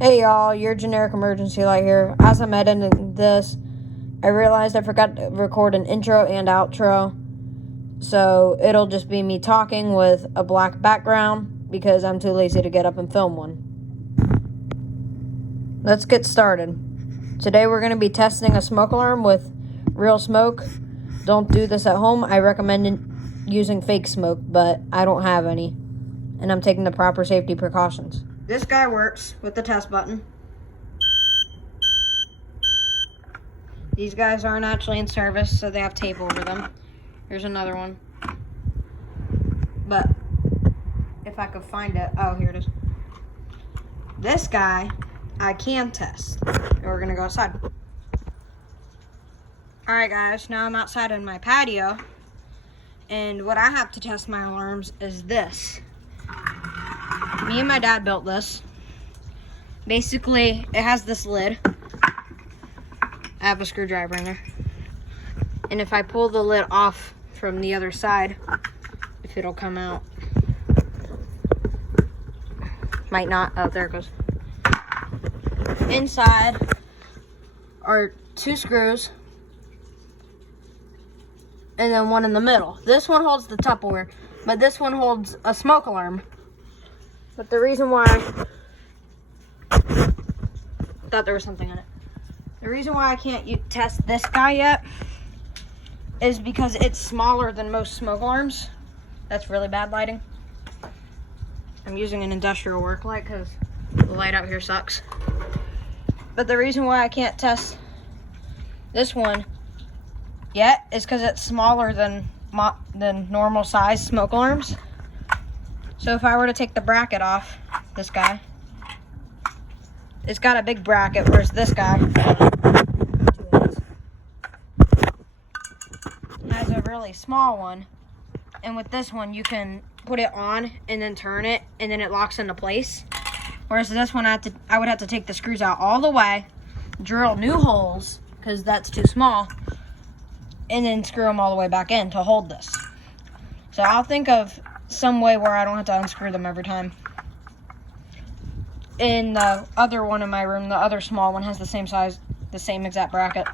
Hey y'all, your generic emergency light here. As I'm editing this, I realized I forgot to record an intro and outro. So it'll just be me talking with a black background because I'm too lazy to get up and film one. Let's get started. Today we're going to be testing a smoke alarm with real smoke. Don't do this at home. I recommend using fake smoke, but I don't have any. And I'm taking the proper safety precautions. This guy works with the test button. These guys aren't actually in service, so they have tape over them. Here's another one. But if I could find it, oh, here it is. This guy, I can test. And we're gonna go outside. All right, guys, now I'm outside on my patio. And what I have to test my alarms is this. Me and my dad built this. Basically, it has this lid. I have a screwdriver in there. And if I pull the lid off from the other side, if it'll come out. Might not. Oh, there it goes. Inside are 2 screws. And then one in the middle. This one holds the Tupperware, but this one holds a smoke alarm. But the reason why I thought there was something in it. The reason why I can't test this guy yet is because it's smaller than most smoke alarms. That's really bad lighting. I'm using an industrial work light because the light out here sucks. But the reason why I can't test this one yet is because it's smaller than normal size smoke alarms. So if I were to take the bracket off, this guy, it's got a big bracket, whereas this guy has a really small one. And with this one, you can put it on and then turn it, and then it locks into place. Whereas this one, I would have to take the screws out all the way, drill new holes, because that's too small, and then screw them all the way back in to hold this. So I'll think of some way where I don't have to unscrew them every time. In the other one in my room, the other small one has the same size, the same exact bracket.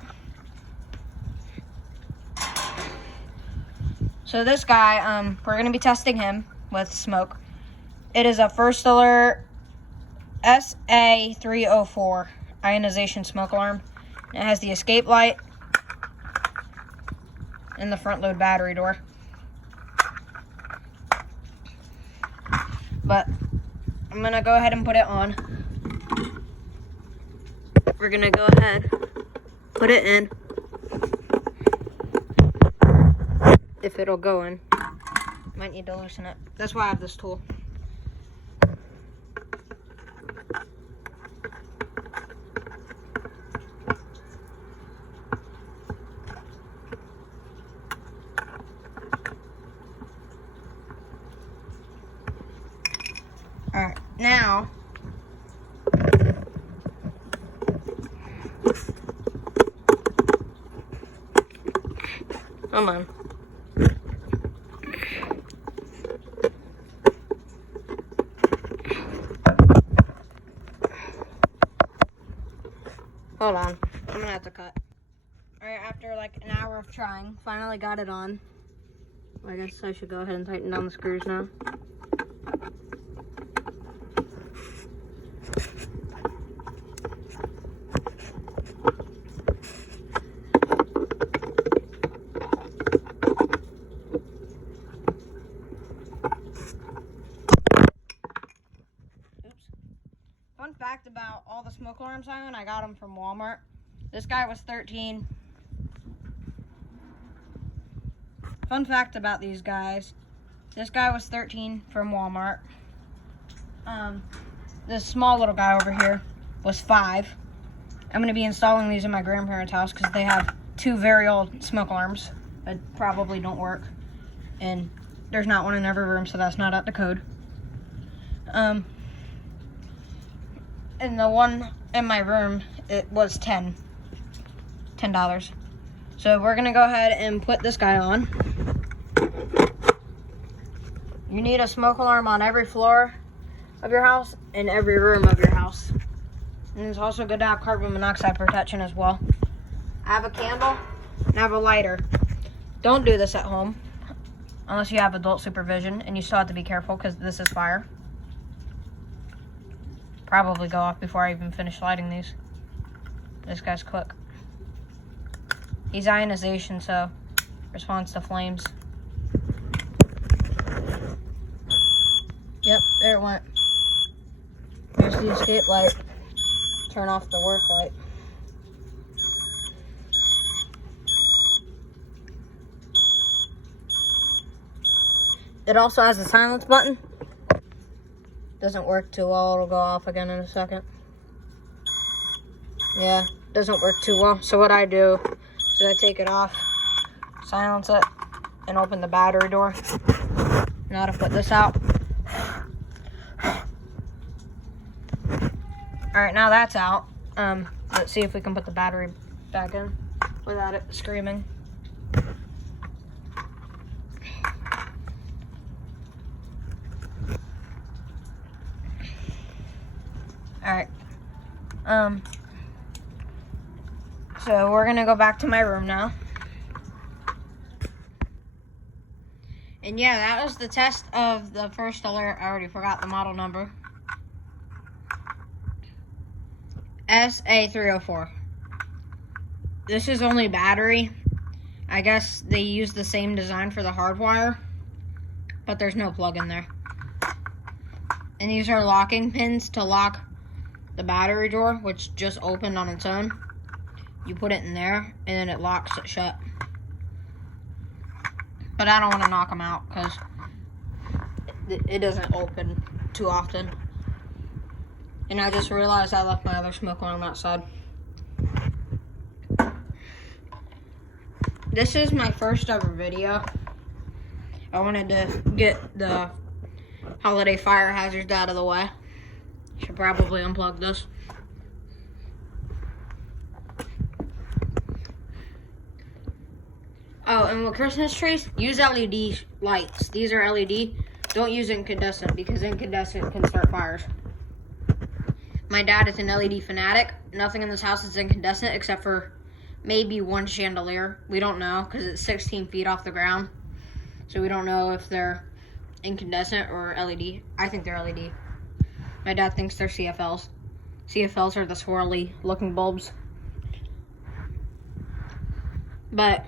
So this guy, we're going to be testing him with smoke. It is a First Alert SA304 ionization smoke alarm. It has the escape light and the front load battery door. But I'm gonna go ahead and put it on. We're gonna go ahead, put it in. If it'll go in. Might need to loosen it. That's why I have this tool. Alright, now come on. Hold on, I'm gonna have to cut. Alright, after like an hour of trying, finally got it on. I guess I should go ahead and tighten down the screws now. Fun fact about all the smoke alarms I own, I got them from Walmart. This guy was $13. Fun fact about these guys, this guy was $13 from Walmart. This small little guy over here was $5. I'm going to be installing these in my grandparents' house because they have 2 very old smoke alarms that probably don't work. And there's not one in every room, so that's not up to code. And the one in my room, it was $10. So we're gonna go ahead and put this guy on. You need a smoke alarm on every floor of your house and every room of your house. And it's also good to have carbon monoxide protection as well. I have a candle and I have a lighter. Don't do this at home unless you have adult supervision, and you still have to be careful because this is fire. Probably go off before I even finish lighting these. This guy's quick. He's ionization, so responds to flames. Yep, there it went. Here's the escape light. Turn off the work light. It also has a silence button. Doesn't work too well. It'll go off again in a second. Yeah, doesn't work too well. So what I do is I take it off, silence it, and open the battery door. Now to put this out. Alright, now that's out. Let's see if we can put the battery back in without it screaming. Alright. So we're gonna go back to my room now. And yeah, that was the test of the first alert. I already forgot the model number. SA304. This is only battery. I guess they use the same design for the hardwire, but there's no plug in there. And these are locking pins to lock the battery door, which just opened on its own. You put it in there, and then it locks it shut. But I don't want to knock them out, because it doesn't open too often. And I just realized I left my other smoke alarm outside. This is my first ever video. I wanted to get the holiday fire hazards out of the way. Should probably unplug this. Oh, and with Christmas trees, use LED lights. These are LED. Don't use incandescent, because incandescent can start fires. My dad is an LED fanatic. Nothing in this house is incandescent except for maybe one chandelier. We don't know, because it's 16 feet off the ground. So we don't know if they're incandescent or LED. I think they're LED. My dad thinks they're CFLs. CFLs are the swirly looking bulbs. But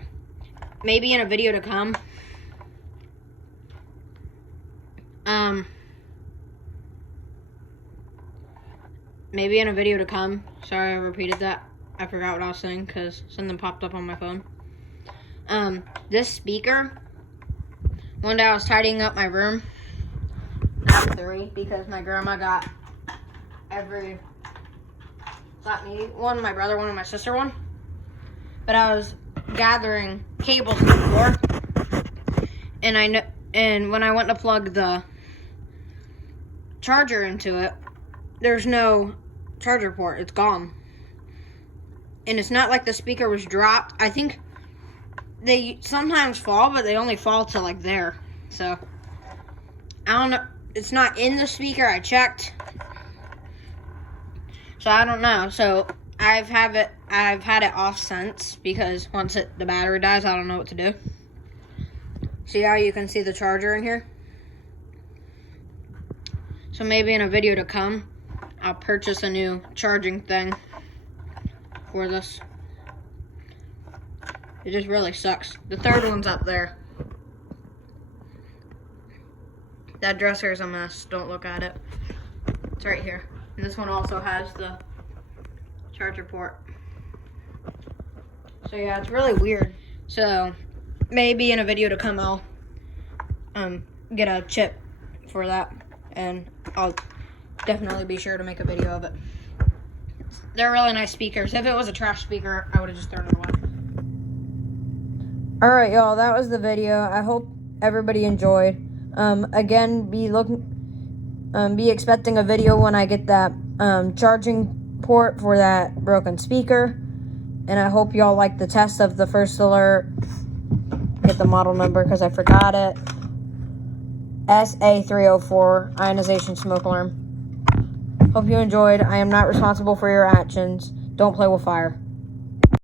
maybe in a video to come, sorry I repeated that. I forgot what I was saying because something popped up on my phone. This speaker, one day I was tidying up my room. Not 3, because my grandma got got me one, my brother one, and my sister one. But I was gathering cables to the floor, and when I went to plug the charger into it, there's no charger port. It's gone. And it's not like the speaker was dropped. I think they sometimes fall, but they only fall to like there. So I don't know. It's not in the speaker. I checked. So I don't know. So I've had it off since, because once the battery dies, I don't know what to do. See how you can see the charger in here? So maybe in a video to come, I'll purchase a new charging thing for this. It just really sucks. The third one's up there. That dresser is a mess. Don't look at it. It's right here. And this one also has the charger port. So yeah, it's really weird. So maybe in a video to come, I'll get a chip for that, and I'll definitely be sure to make a video of it. They're really nice speakers. If it was a trash speaker, I would have just thrown it away. Alright, y'all, that was the video. I hope everybody enjoyed. Again, be expecting a video when I get that charging port for that broken speaker. And I hope y'all like the test of the first alert. Get the model number because I forgot it. SA304 ionization smoke alarm. Hope you enjoyed. I am not responsible for your actions. Don't play with fire.